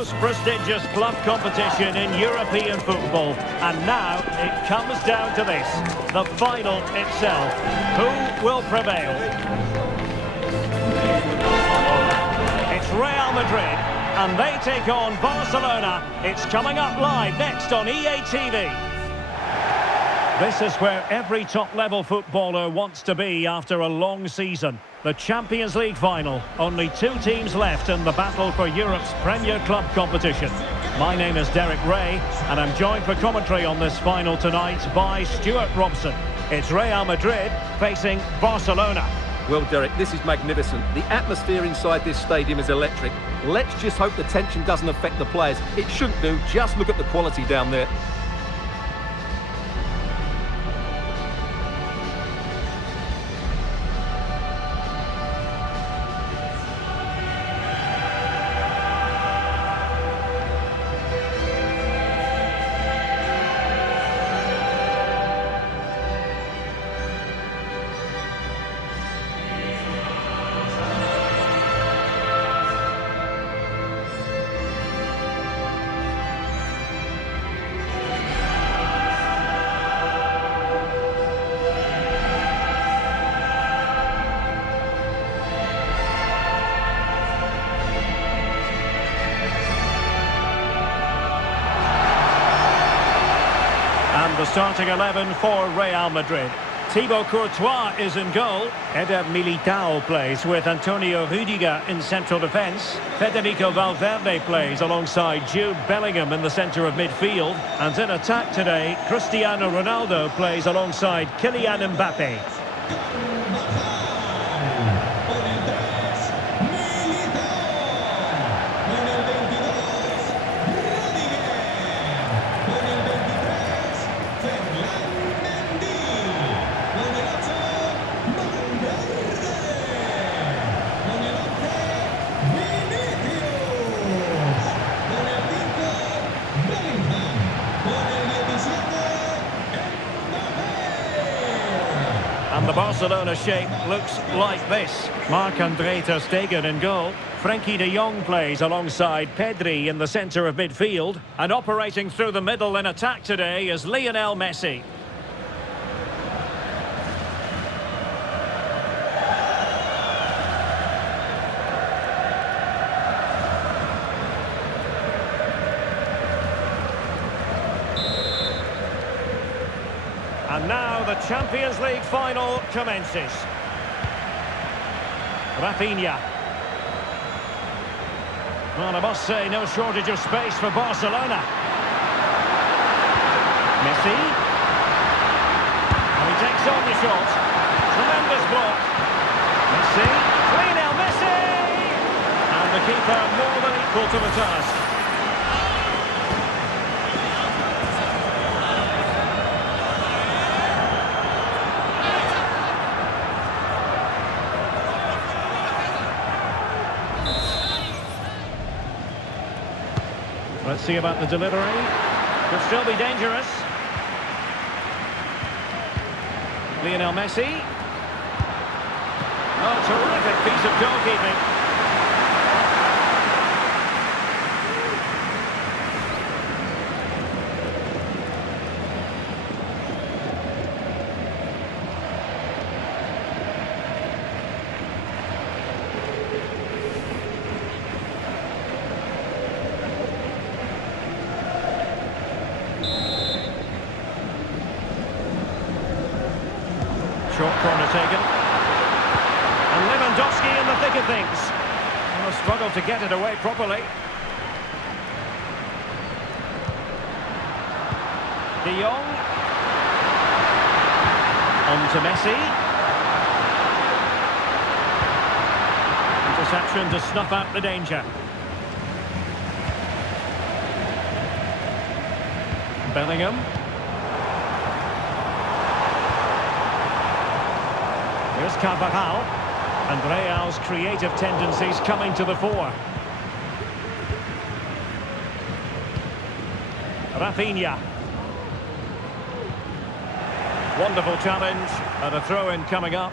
most prestigious club competition in European football. And now it comes down to this, the final itself. Who will prevail? It's Real Madrid, and they take on Barcelona. It's coming up live next on EA TV. This is where every top-level footballer wants to be after a long season. The Champions League final. Only 2 teams left in the battle for Europe's Premier Club competition. My name is Derek Ray, and I'm joined for commentary on this final tonight by Stuart Robson. It's Real Madrid facing Barcelona. Well, Derek, this is magnificent. The atmosphere inside this stadium is electric. Let's just hope the tension doesn't affect the players. It shouldn't do. Just look at the quality down there. The starting 11 for Real Madrid. Thibaut Courtois is in goal. Eder Militao plays with Antonio Rüdiger in central defence. Federico Valverde plays alongside Jude Bellingham in the centre of midfield. And in attack today, Cristiano Ronaldo plays alongside Kylian Mbappe. And the Barcelona shape looks like this. Marc-Andre ter Stegen in goal. Frenkie de Jong plays alongside Pedri in the centre of midfield. And operating through the middle in attack today is Lionel Messi. And now the Champions League final commences. Rafinha. Well, I must say, no shortage of space for Barcelona. Messi. And he takes on the shot. Tremendous block. Messi. Lionel Messi! And the keeper more than equal to the task. Let's see about the delivery. Could still be dangerous. Lionel Messi. Oh, terrific piece of goalkeeping. Short corner taken. And Lewandowski in the thick of things. Well, struggled to get it away properly. De Jong. On to Messi. Interception to snuff out the danger. Bellingham. Here's Carvajal, and Real's creative tendencies coming to the fore. Rafinha. Wonderful challenge, and a throw-in coming up.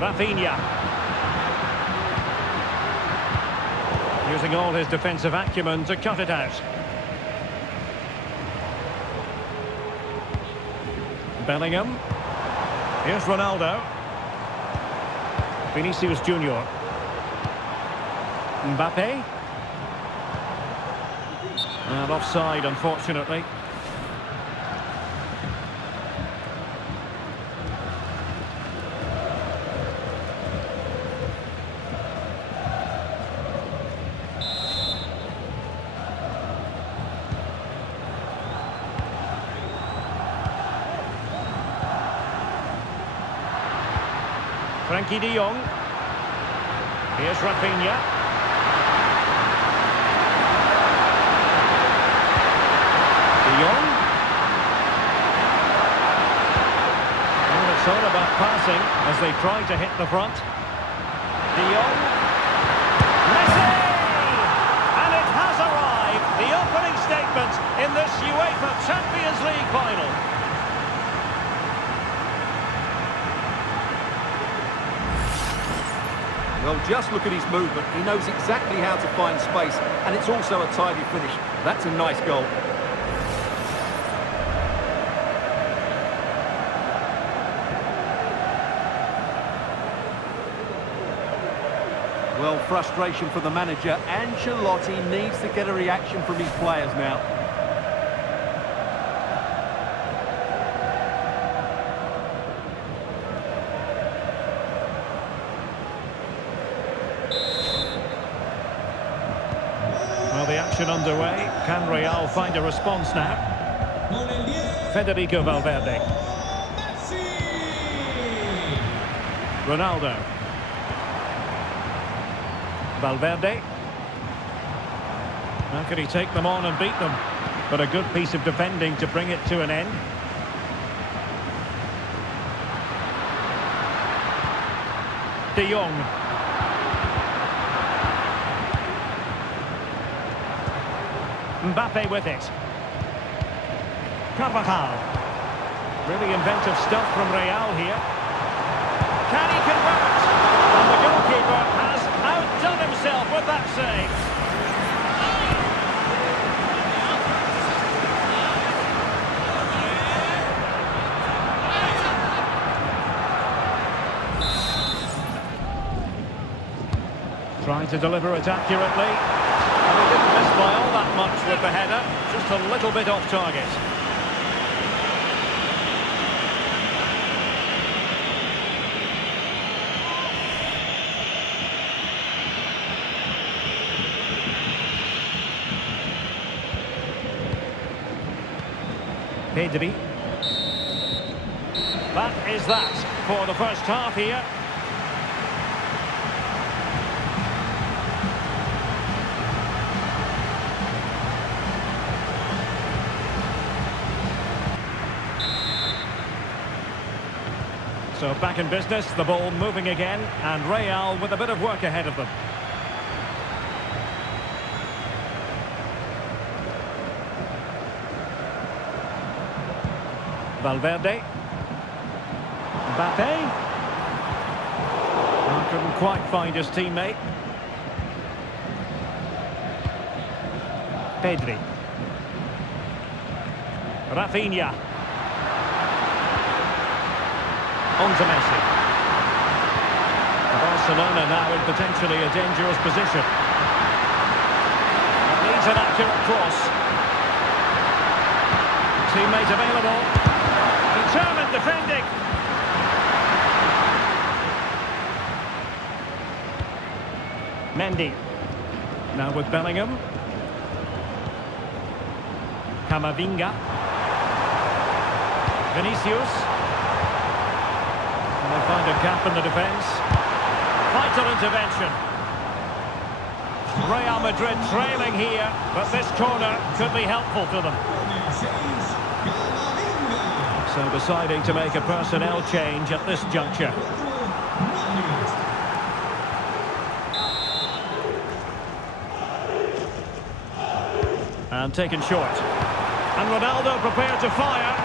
Rafinha. Using all his defensive acumen to cut it out. Bellingham. Here's Ronaldo. Vinicius Junior. Mbappe. And offside, unfortunately. Frankie de Jong. Here's Rafinha. De Jong. Well, it's all about passing as they try to hit the front. De Jong. Messi! And it has arrived. The opening statement in this UEFA Champions League final. Well, just look at his movement. He knows exactly how to find space, and it's also a tidy finish. That's a nice goal. Well, frustration for the manager. Ancelotti needs to get a reaction from his players now. Well, the action underway. Can Real find a response now? Federico Valverde. Ronaldo. Valverde. How can he take them on and beat them? But a good piece of defending to bring it to an end. De Jong. Mbappe with it. Carvajal. Really inventive stuff from Real here. Can he convert? And the goalkeeper has outdone himself with that save. Trying to deliver it accurately. And he didn't miss by all that much with the header, just a little bit off target. Pedri. That is that for the first half here. So back in business, the ball moving again, and Real with a bit of work ahead of them. Valverde. Mbappe. Oh, couldn't quite find his teammate. Pedri. Rafinha. On to Messi. Barcelona now in potentially a dangerous position. It needs an accurate cross. Teammate available. Determined defending. Mendy. Now with Bellingham. Camavinga. Vinicius. And they find a gap in the defence. Vital intervention. Real Madrid trailing here, but this corner could be helpful to them. So deciding to make a personnel change at this juncture. And taken short. And Ronaldo prepared to fire.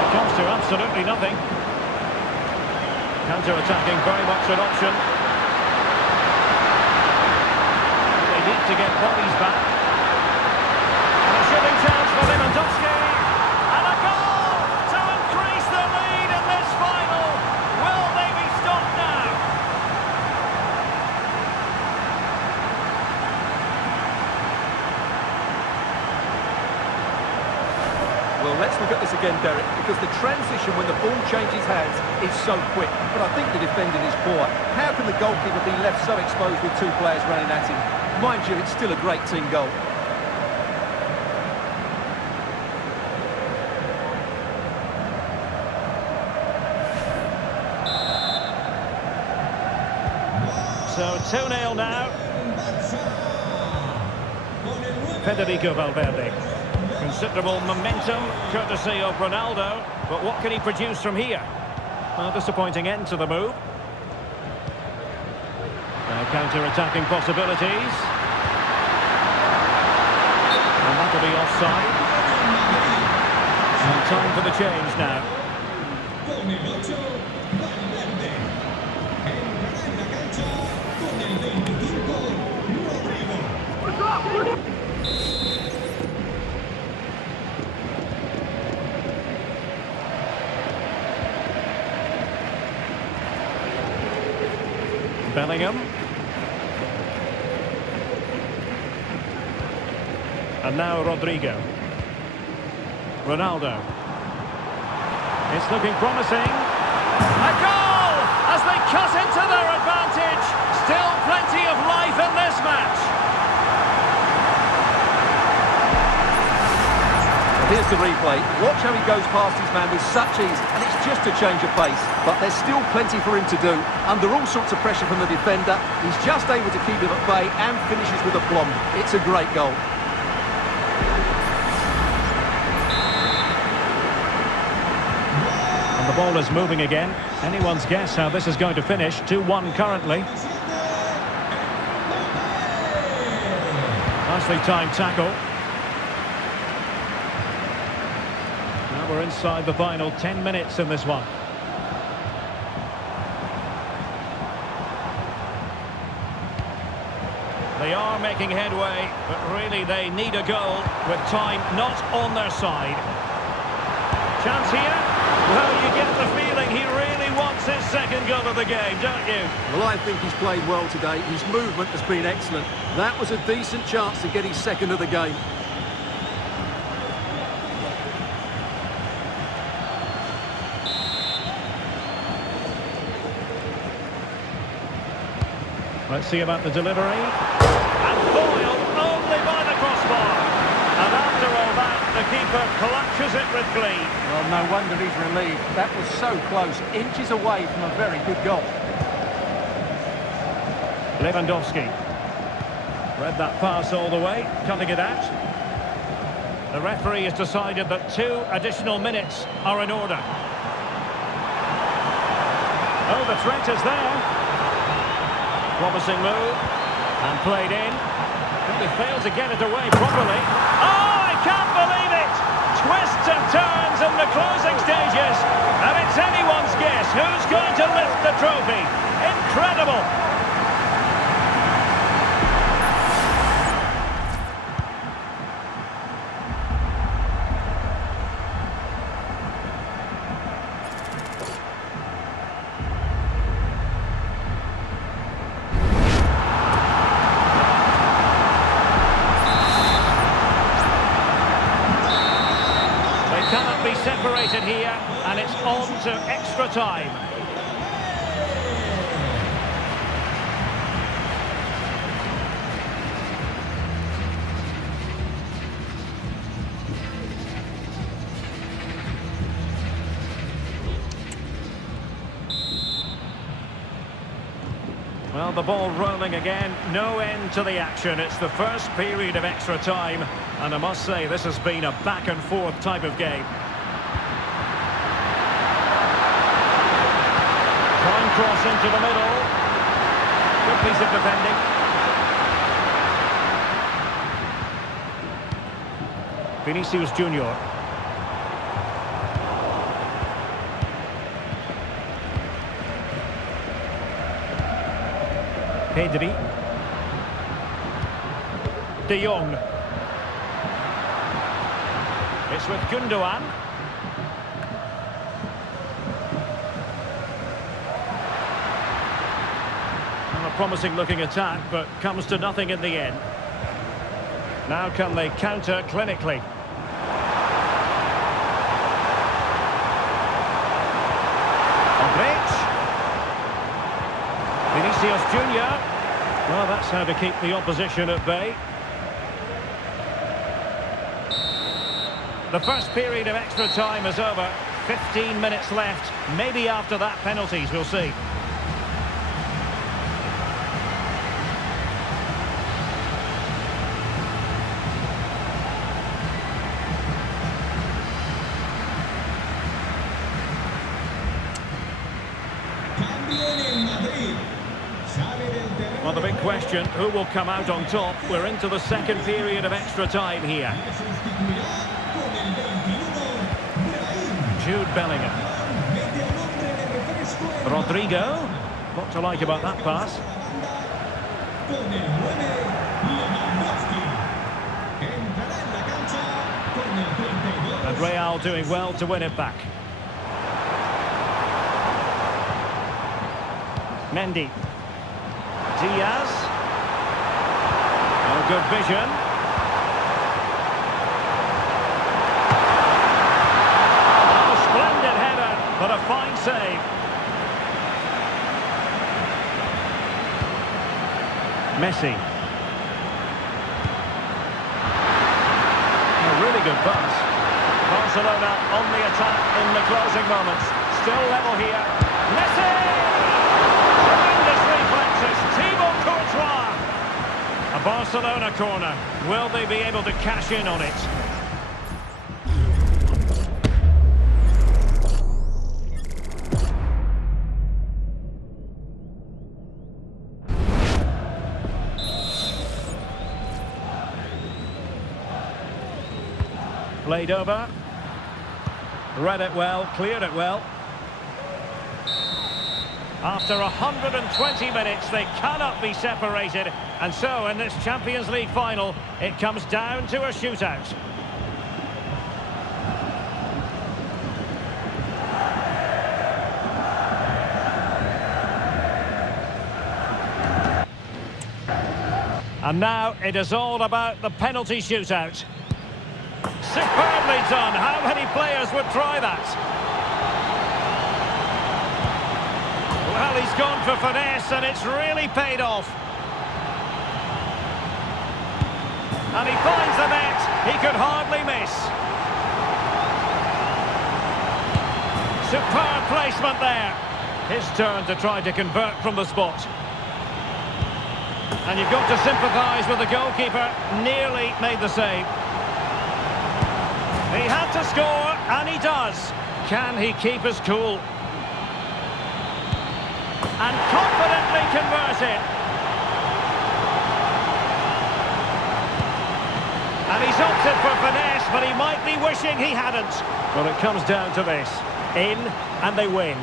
It comes to absolutely nothing. Counter-attacking, very much an option. They need to get bodies back. And a shooting chance for Lewandowski. And a goal to increase the lead in this final. Will they be stopped now? Well, let's look at this again, Derek, because the transition when the ball changes hands is so quick. But I think the defending is poor. How can the goalkeeper be left so exposed with two players running at him? Mind you, it's still a great team goal. So 2-0 now. Federico Valverde. Considerable momentum, courtesy of Ronaldo. But what can he produce from here? Well, disappointing end to the move. Now counter-attacking possibilities. And that'll be offside. And time for the change now. Bellingham. And now Rodrigo. Ronaldo. It's looking promising. A goal as they cut into their advantage. Still plenty of life in this match. Here's the replay. Watch how he goes past his man with such ease, and it's just a change of pace. But there's still plenty for him to do. Under all sorts of pressure from the defender, he's just able to keep him at bay and finishes with aplomb. It's a great goal. And the ball is moving again. Anyone's guess how this is going to finish. 2-1 currently. Nicely timed tackle. We're inside the final 10 minutes in this one. They are making headway, but really they need a goal with time not on their side. Chance here? Well, you get the feeling he really wants his second goal of the game, don't you? Well, I think he's played well today. His movement has been excellent. That was a decent chance to get his second of the game. Let's see about the delivery. And foiled only by the crossbar. And after all that, the keeper clutches it with glee. Well, no wonder he's relieved. That was so close, inches away from a very good goal. Lewandowski. Read that pass all the way, cutting it out. The referee has decided that 2 additional minutes are in order. Oh, the threat is there. Promising move, and played in. They failed to get it away properly. Oh, I can't believe it! Twists and turns in the closing stages, and it's anyone's guess who's going to lift the trophy. Incredible! Cannot be separated here, and it's on to extra time. Well, the ball rolling again, no end to the action. It's the first period of extra time, and I must say this has been a back and forth type of game. Fine cross into the middle. Good piece of defending. Vinicius Junior. Pedri. De Jong. It's with Gundogan. Well, a promising looking attack, but comes to nothing in the end. Now can they counter clinically? Modric. Vinicius Junior. Well, that's how to keep the opposition at bay. The first period of extra time is over. 15 minutes left. Maybe after that, penalties, we'll see. Well, the big question, who will come out on top? We're into the second period of extra time here. Jude Bellingham. Rodrigo. What to like about that pass? And Real doing well to win it back. Mendy. Diaz. Oh, good vision. Oh, splendid header, but a fine save. Messi. A really good pass. Barcelona on the attack in the closing moments. Still level here. Messi! A Barcelona corner. Will they be able to cash in on it? Played over. Read it well, cleared it well. After 120 minutes, they cannot be separated. And so, in this Champions League final, it comes down to a shootout. And now, it is all about the penalty shootout. Superbly done. How many players would try that? Well, he's gone for finesse, and it's really paid off. And he finds the net. He could hardly miss. Superb placement there. His turn to try to convert from the spot. And you've got to sympathise with the goalkeeper. Nearly made the save. He had to score, and he does. Can he keep his cool? And confidently converted. And he's opted for finesse, but he might be wishing he hadn't. Well, it comes down to this. In, and they win.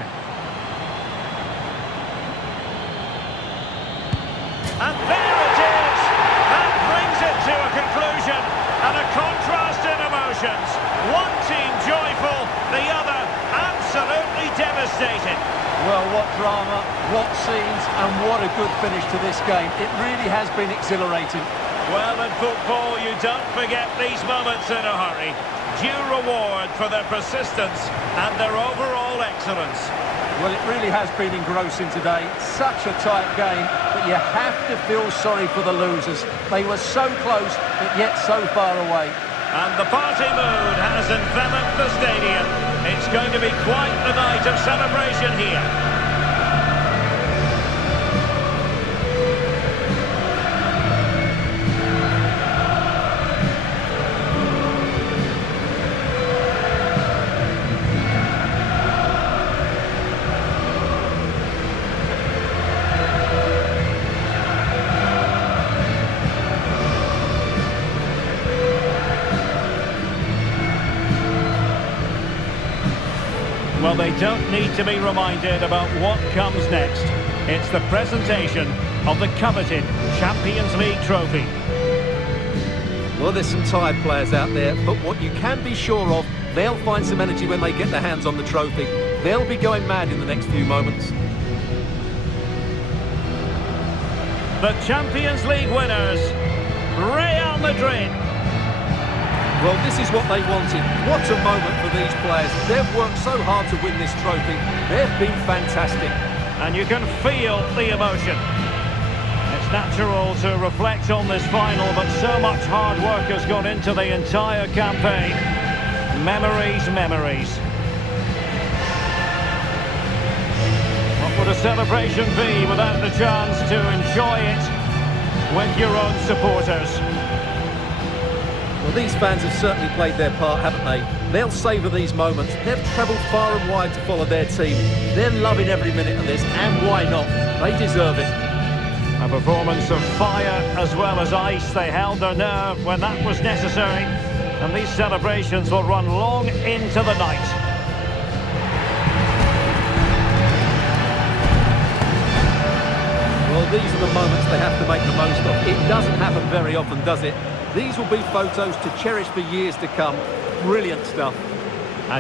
And there it is! That brings it to a conclusion. And a contrast in emotions. One team joyful, the other absolutely devastated. Well, what drama, what scenes, and what a good finish to this game. It really has been exhilarating. Well, in football, you don't forget these moments in a hurry. Due reward for their persistence and their overall excellence. Well, it really has been engrossing today. Such a tight game, but you have to feel sorry for the losers. They were so close, but yet so far away. And the party mood has enveloped the stadium. It's going to be quite the night of celebration here. Well, they don't need to be reminded about what comes next. It's the presentation, of the coveted Champions League trophy. Well, there's some tired players out there, but what you can be sure of, they'll find some energy when they get their hands on the trophy. They'll be going mad in the next few moments. The Champions League winners, Real Madrid. Well, this is what they wanted. What a moment for these players. They've worked so hard to win this trophy. They've been fantastic. And you can feel the emotion. It's natural to reflect on this final, but so much hard work has gone into the entire campaign. Memories, memories. What would a celebration be without the chance to enjoy it with your own supporters? Well, these fans have certainly played their part, haven't they? They'll savour these moments. They've travelled far and wide to follow their team. They're loving every minute of this, and why not? They deserve it. A performance of fire as well as ice. They held their nerve when that was necessary. And these celebrations will run long into the night. Well, these are the moments they have to make the most of. It doesn't happen very often, does it? These will be photos to cherish for years to come. Brilliant stuff.